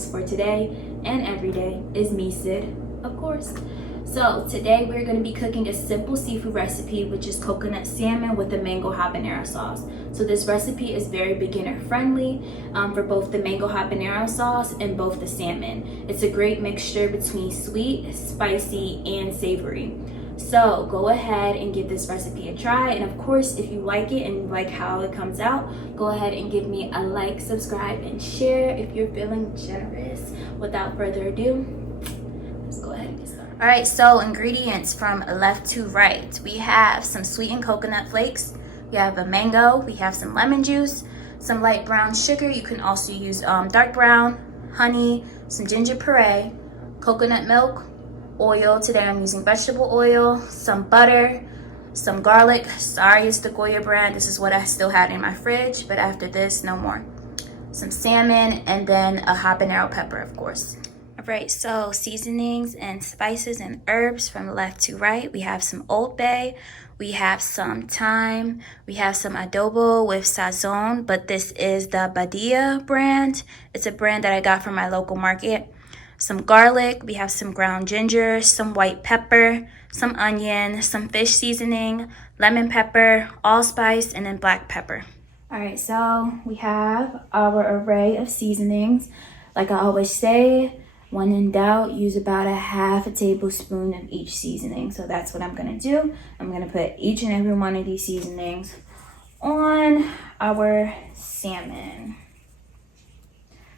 meals for today and every day is minced, of course. So today we're going to be cooking a simple seafood recipe, which is coconut salmon with a mango habanero sauce. So this recipe is very beginner friendly for both the mango habanero sauce and both the salmon. It's a great mixture between sweet, spicy, and savory. So go ahead and give this recipe a try, and of course if you like it and you like how it comes out, go ahead and give me a like, subscribe, and share if you're feeling generous. Without further ado, let's go ahead and get started. All right, so ingredients from left to right. We have some sweetened coconut flakes, we have a mango, we have some lemon juice, some light brown sugar. You can also use dark brown, honey, some ginger puree, coconut milk, oil. Today I'm using vegetable oil, some butter, some garlic. Sorry, it's the Goya brand. This is what I still had in my fridge, but after this, no more. Some salmon, and then a habanero pepper, of course. All right, so seasonings and spices and herbs from left to right. We have some Old Bay, we have some thyme, we have some adobo with Sazón, but this is the Badia brand. It's a brand that I got from my local market. Some garlic, we have some ground ginger, some white pepper, some onion, some fish seasoning, lemon pepper, allspice, and then black pepper. All right, so we have our array of seasonings. Like I always say, when in doubt, use about a half a tablespoon of each seasoning. So that's what I'm gonna do. I'm gonna put each and every one of these seasonings on our salmon.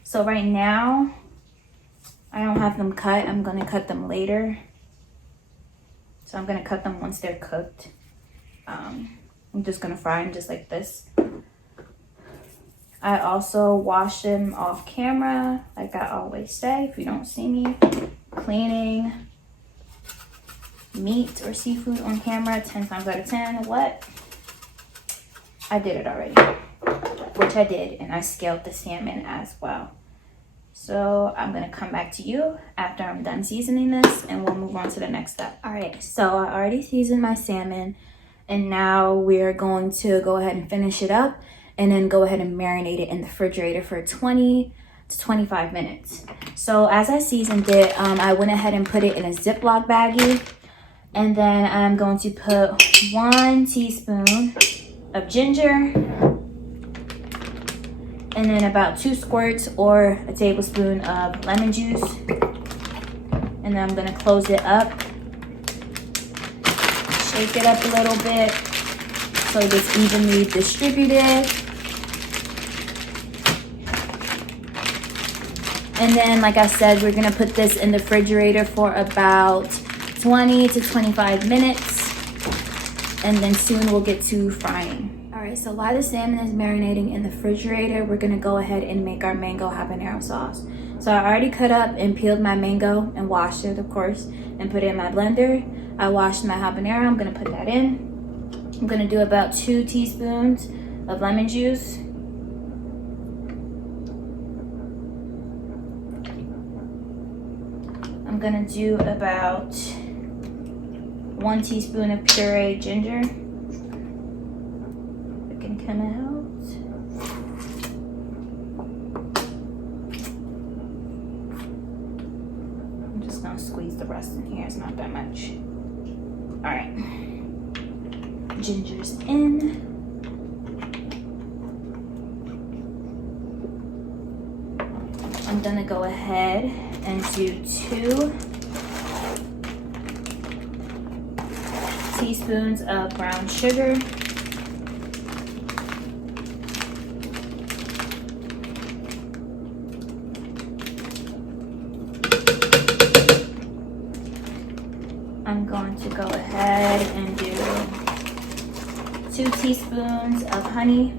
So right now, I don't have them cut. I'm gonna cut them later. So I'm gonna cut them once they're cooked. I'm just gonna fry them just like this. I also wash them off camera, like I always say. If you don't see me cleaning meat or seafood on camera 10 times out of 10, what? I did it already, which I did, and I scaled the salmon as well. So I'm gonna come back to you after I'm done seasoning this, and we'll move on to the next step. All right, so I already seasoned my salmon, and now we're going to go ahead and finish it up and then go ahead and marinate it in the refrigerator for 20 to 25 minutes. So as I seasoned it, I went ahead and put it in a Ziploc baggie, and then I'm going to put 1 teaspoon of ginger, and then about 2 squirts or a tablespoon of lemon juice. And then I'm gonna close it up, shake it up a little bit so it's evenly distributed. And then, like I said, we're gonna put this in the refrigerator for about 20 to 25 minutes, and then soon we'll get to frying. All right, so while the salmon is marinating in the refrigerator, we're gonna go ahead and make our mango habanero sauce. So I already cut up and peeled my mango and washed it, of course, and put it in my blender. I washed my habanero, I'm gonna put that in. I'm gonna do about 2 teaspoons of lemon juice. I'm gonna do about 1 teaspoon of pureed ginger. Come out. I'm just gonna squeeze the rest in here. It's not that much. All right, ginger's in. I'm gonna go ahead and do 2 teaspoons of brown sugar. I'm going to go ahead and do 2 teaspoons of honey.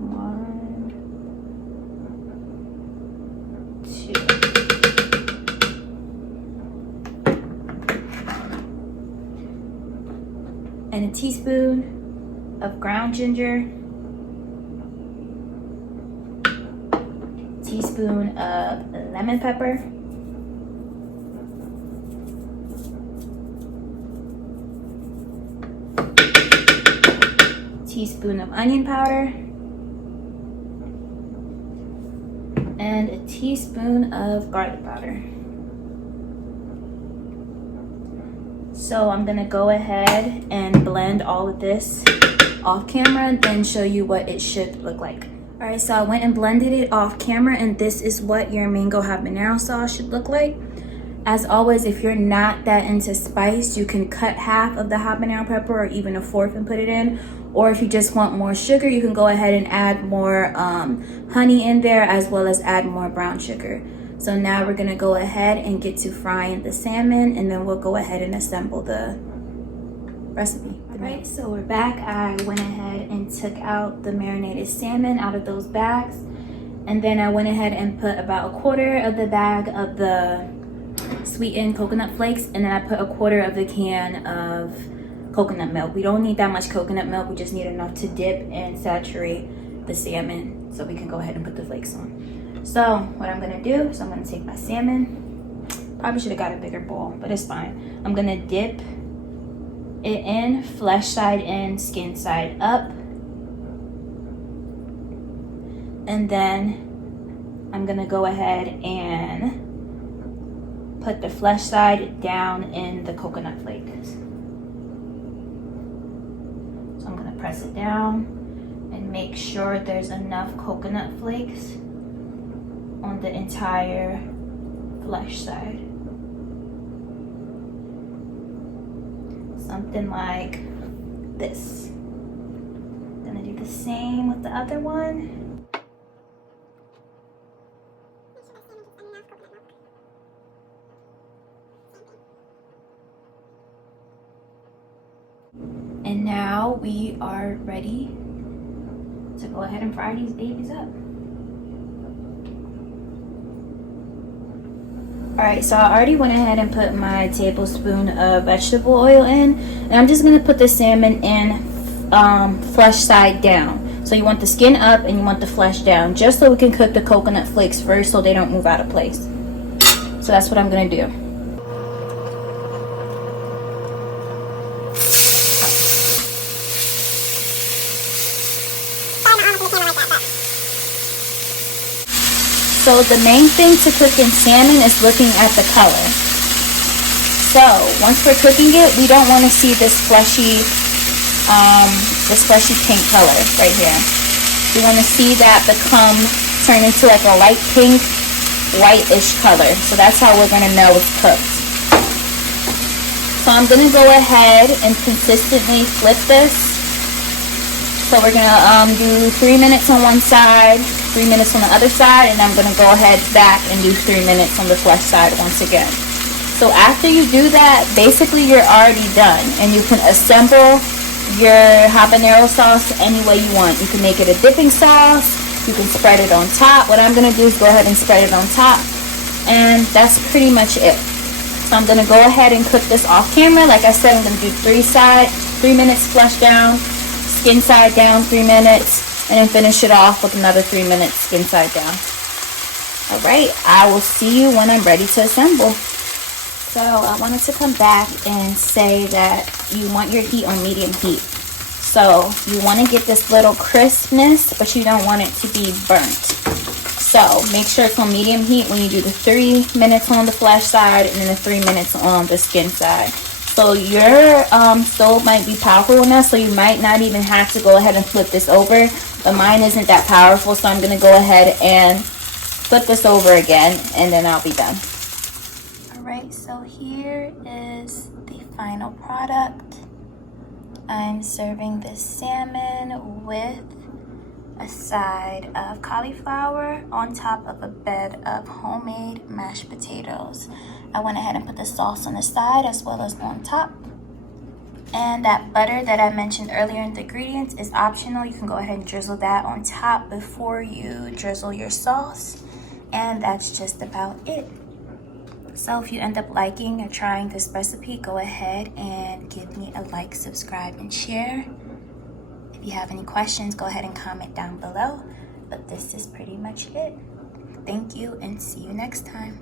1, 2. And a teaspoon of ground ginger. Teaspoon of lemon pepper. Teaspoon of onion powder, and a teaspoon of garlic powder. So I'm gonna go ahead and blend all of this off camera and then show you what it should look like. All right, so I went and blended it off camera, and this is what your mango habanero sauce should look like. As always, if you're not that into spice, you can cut half of the habanero pepper or even a fourth and put it in. Or if you just want more sugar, you can go ahead and add more honey in there, as well as add more brown sugar. So now we're gonna go ahead and get to frying the salmon, and then we'll go ahead and assemble the recipe. All right, so we're back. I went ahead and took out the marinated salmon out of those bags. And then I went ahead and put about a quarter of the bag of the sweetened coconut flakes, and then I put a quarter of the can of coconut milk. We don't need that much coconut milk. We just need enough to dip and saturate the salmon so we can go ahead and put the flakes on. So what I'm gonna do is I'm gonna take my salmon. Probably should have got a bigger bowl, but it's fine. I'm gonna dip it in, flesh side in, skin side up. And then I'm gonna go ahead and put the flesh side down in the coconut flakes. So I'm gonna press it down and make sure there's enough coconut flakes on the entire flesh side. Something like this. Gonna do the same with the other one. And now we are ready to go ahead and fry these babies up. Alright, so I already went ahead and put my tablespoon of vegetable oil in, and I'm just going to put the salmon in flesh side down. So you want the skin up and you want the flesh down, just so we can cook the coconut flakes first so they don't move out of place. So that's what I'm going to do. So the main thing to cooking salmon is looking at the color. So once we're cooking it, we don't want to see this fleshy pink color right here. We want to see that turn into like a light pink, whitish color. So that's how we're going to know it's cooked. So I'm going to go ahead and consistently flip this. So we're going to do 3 minutes on one side, 3 minutes on the other side, and I'm going to go ahead back and do 3 minutes on the flesh side once again. So after you do that, basically you're already done, and you can assemble your habanero sauce any way you want. You can make it a dipping sauce, you can spread it on top. What I'm going to do is go ahead and spread it on top, and that's pretty much it. So I'm going to go ahead and cook this off camera. Like I said, I'm going to do 3 minutes flesh down, skin side down 3 minutes, and then finish it off with another 3 minutes skin side down. All right, I will see you when I'm ready to assemble. So I wanted to come back and say that you want your heat on medium heat. So you want to get this little crispness, but you don't want it to be burnt. So make sure it's on medium heat when you do the 3 minutes on the flesh side and then the 3 minutes on the skin side. So your stove might be powerful enough, so you might not even have to go ahead and flip this over. But mine isn't that powerful, so I'm going to go ahead and flip this over again, and then I'll be done. Alright, so here is the final product. I'm serving this salmon with a side of cauliflower on top of a bed of homemade mashed potatoes. I went ahead and put the sauce on the side as well as on top. And that butter that I mentioned earlier in the ingredients is optional. You can go ahead and drizzle that on top before you drizzle your sauce. And that's just about it. So if you end up liking or trying this recipe, go ahead and give me a like, subscribe, and share. If you have any questions, go ahead and comment down below. But this is pretty much it. Thank you and see you next time.